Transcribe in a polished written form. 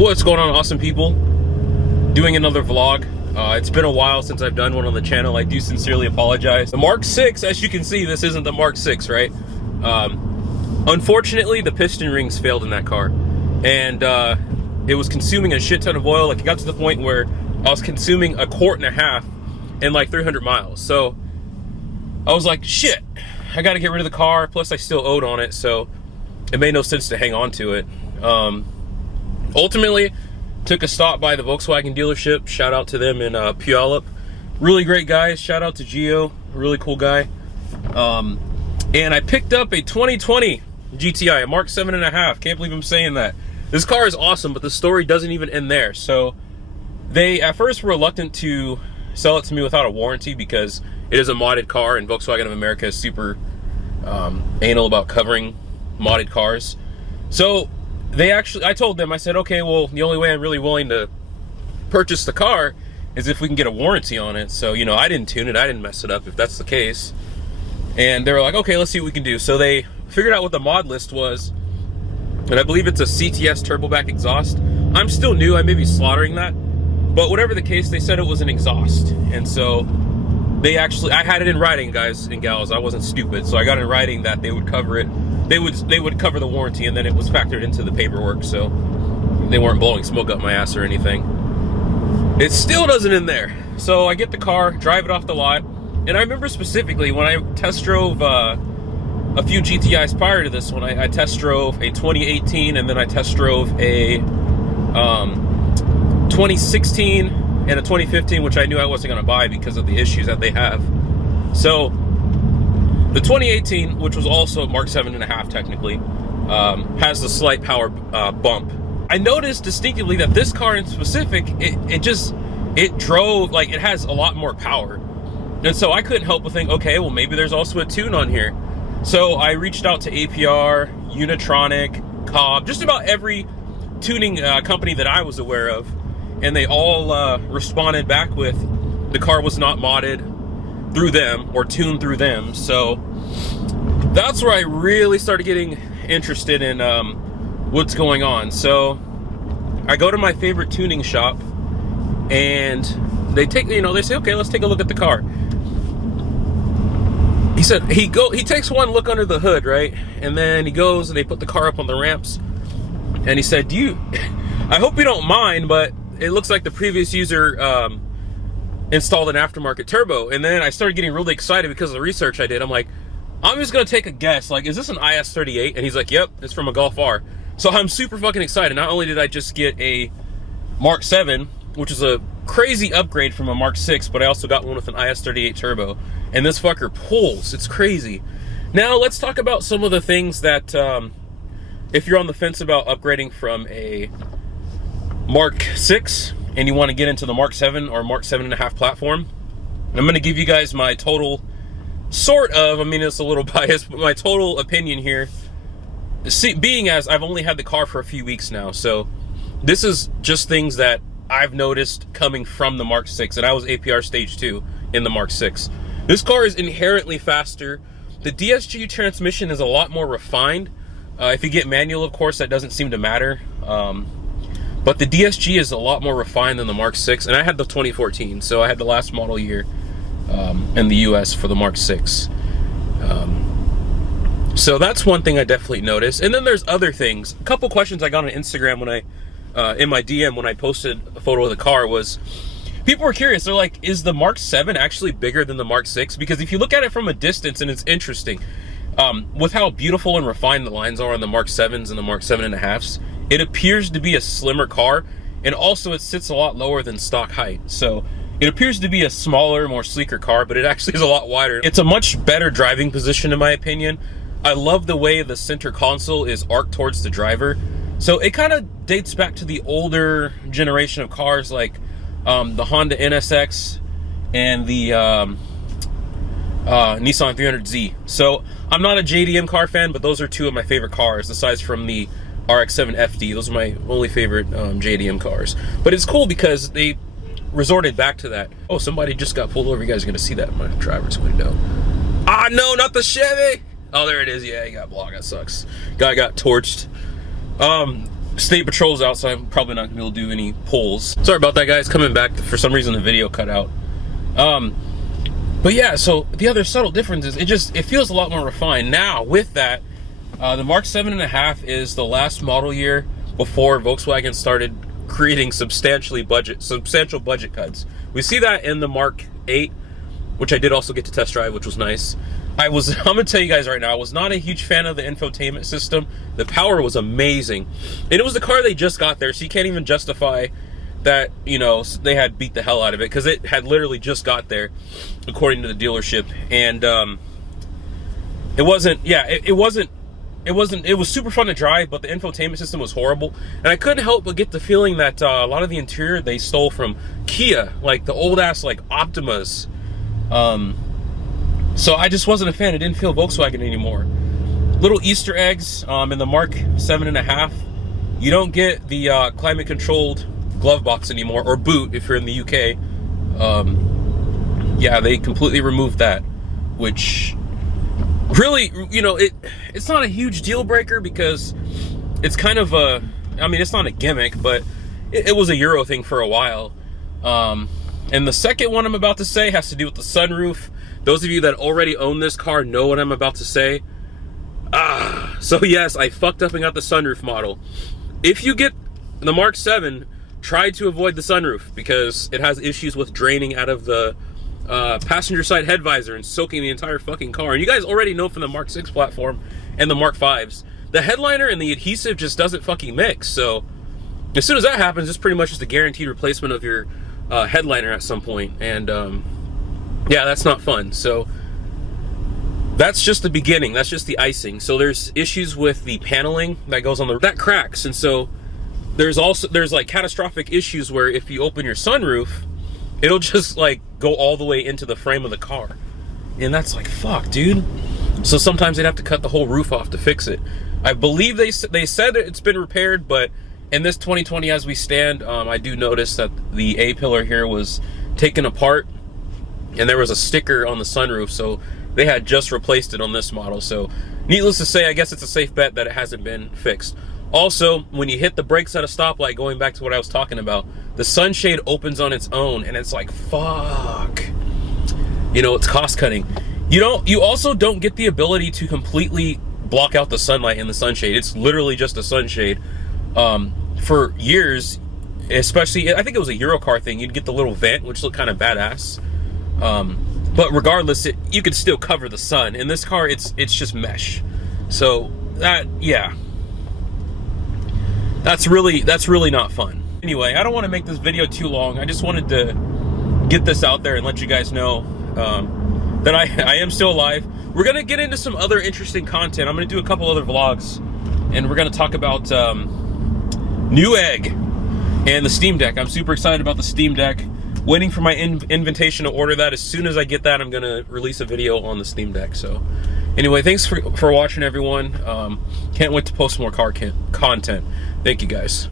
What's going on, awesome people? Doing another vlog. It's been a while since I've done one on the channel. I do sincerely apologize. The Mark 6, as you can see, this isn't the Mark 6, right? Unfortunately, the piston rings failed in that car. And it was consuming a shit ton of oil. Like, it got to the point where I was consuming 1.5 quarts in like 300 miles. So I was like, shit, I gotta get rid of the car. Plus I still owed on it, so it made no sense to hang on to it. Ultimately, took a stop by the Volkswagen dealership. Shout out to them in Puyallup. Really great guys. Shout out to Gio, really cool guy. And I picked up a 2020 GTI, a Mark 7.5. Can't believe I'm saying that. This car is awesome, but the story doesn't even end there. So they at first were reluctant to sell it to me without a warranty because it is a modded car, and Volkswagen of America is super anal about covering modded cars. So I told them, I said, okay, well, the only way I'm really willing to purchase the car is if we can get a warranty on it. So, you know, I didn't tune it, I didn't mess it up if that's the case. And they were like, okay, let's see what we can do. So they figured out what the mod list was, and I believe it's a CTS turboback exhaust. I'm still new, I may be slaughtering that, but whatever the case, they said it was an exhaust. And so they actually, I had it in writing, guys and gals, I wasn't stupid, so I got in writing that they would cover it. They would cover the warranty, and then it was factored into the paperwork, so they weren't blowing smoke up my ass or anything. It still doesn't end there. So I get the car, drive it off the lot, and I remember specifically when I test drove a few GTIs prior to this one. I test drove a 2018, and then I test drove a 2016 and a 2015, which I knew I wasn't going to buy because of the issues that they have. So the 2018, which was also Mark 7.5 technically, has the slight power bump. I noticed distinctively that this car in specific, it drove, like, it has a lot more power. And so I couldn't help but think, okay, well, maybe there's also a tune on here. So I reached out to APR, Unitronic, Cobb, just about every tuning company that I was aware of. And they all responded back with the car was not modded through them or tuned through them. So that's where I really started getting interested in what's going on. So I go to my favorite tuning shop, and they say, okay, let's take a look at the car. He said he takes one look under the hood, right? And then he goes and they put the car up on the ramps, and he said, I hope you don't mind, but it looks like the previous user installed an aftermarket turbo. And then I started getting really excited because of the research I did. I'm like, I'm just gonna take a guess, like, is this an IS38? And he's like, yep, it's from a Golf R. So I'm super fucking excited. Not only did I just get a Mark 7, which is a crazy upgrade from a Mark 6, but I also got one with an IS38 turbo, and this fucker pulls. It's crazy. Now let's talk about some of the things that if you're on the fence about upgrading from a Mark 6 and you want to get into the Mark 7 or Mark 7.5 platform, I'm going to give you guys my total, sort of, I mean, it's a little biased, but my total opinion here, being as I've only had the car for a few weeks now. So this is just things that I've noticed coming from the Mark 6, and I was APR stage 2 in the Mark 6. This car is inherently faster. The DSG transmission is a lot more refined. If you get manual, of course, that doesn't seem to matter. But the DSG is a lot more refined than the Mark 6, and I had the 2014, so I had the last model year in the US for the Mark 6. So that's one thing I definitely noticed. And then there's other things. A couple questions I got on Instagram when in my DM when I posted a photo of the car was, people were curious. They're like, is the Mark 7 actually bigger than the Mark 6? Because if you look at it from a distance, and it's interesting, with how beautiful and refined the lines are on the Mark 7s and the Mark 7.5s, it appears to be a slimmer car, and also it sits a lot lower than stock height. So it appears to be a smaller, more sleeker car, but it actually is a lot wider. It's a much better driving position in my opinion. I love the way the center console is arced towards the driver. So it kind of dates back to the older generation of cars, like the Honda NSX and the Nissan 300Z. So I'm not a JDM car fan, but those are two of my favorite cars, aside from the RX-7 FD. Those are my only favorite JDM cars. But it's cool because they resorted back to that. Oh, somebody just got pulled over. You guys are gonna see that in my driver's window. Ah, no, not the Chevy. Oh, there it is. Yeah, he got blocked. That sucks. Guy got torched. State Patrol's out, so I'm probably not gonna be able to do any polls. Sorry about that, guys. Coming back, for some reason the video cut out. But yeah, so the other subtle difference is it feels a lot more refined. Now, with that, the Mark 7.5 is the last model year before Volkswagen started creating substantial budget cuts. We see that in the Mark 8, which I did also get to test drive, which was nice. I'm gonna tell you guys right now, I was not a huge fan of the infotainment system. The power was amazing. And it was the car they just got there, so you can't even justify that, you know, they had beat the hell out of it, because it had literally just got there, according to the dealership. And it was super fun to drive, but the infotainment system was horrible. And I couldn't help but get the feeling that a lot of the interior they stole from Kia, like the old ass like Optimas. So I just wasn't a fan. It didn't feel Volkswagen anymore. Little Easter eggs in the Mark 7.5. You don't get the climate controlled glove box anymore, or boot if you're in the UK. Yeah, they completely removed that, which really, you know, it's not a huge deal breaker, because it's kind of a, I mean, it's not a gimmick, but it was a Euro thing for a while. And the second one I'm about to say has to do with the sunroof. Those of you that already own this car know what I'm about to say. So yes, I fucked up and got the sunroof model. If you get the Mark 7, try to avoid the sunroof, because it has issues with draining out of the passenger side head visor and soaking the entire fucking car. And you guys already know from the Mark 6 platform and the Mark 5s, the headliner and the adhesive just doesn't fucking mix. So as soon as that happens, it's pretty much just a guaranteed replacement of your headliner at some point. And yeah, that's not fun. So that's just the beginning. That's just the icing. So there's issues with the paneling that goes on that cracks. And so there's like catastrophic issues where if you open your sunroof, it'll just like go all the way into the frame of the car. And that's like, fuck, dude. So sometimes they'd have to cut the whole roof off to fix it. I believe they said it's been repaired, but in this 2020 as we stand, I do notice that the A-pillar here was taken apart, and there was a sticker on the sunroof, so they had just replaced it on this model. So needless to say, I guess it's a safe bet that it hasn't been fixed. Also, when you hit the brakes at a stoplight, going back to what I was talking about, the sunshade opens on its own, and it's like, fuck. You know, it's cost cutting. You also don't get the ability to completely block out the sunlight in the sunshade. It's literally just a sunshade. For years, especially, I think it was a Eurocar thing, you'd get the little vent, which looked kind of badass. But regardless, you could still cover the sun. In this car, it's just mesh. So that, yeah, that's really not fun. Anyway, I don't want to make this video too long. I just wanted to get this out there and let you guys know that I am still alive. We're gonna get into some other interesting content. I'm gonna do a couple other vlogs, and we're gonna talk about Newegg and the Steam Deck. I'm super excited about the Steam Deck. Waiting for my invitation to order that. As soon as I get that, I'm gonna release a video on the Steam Deck. So anyway, thanks for watching, everyone. Can't wait to post more car content. Thank you, guys.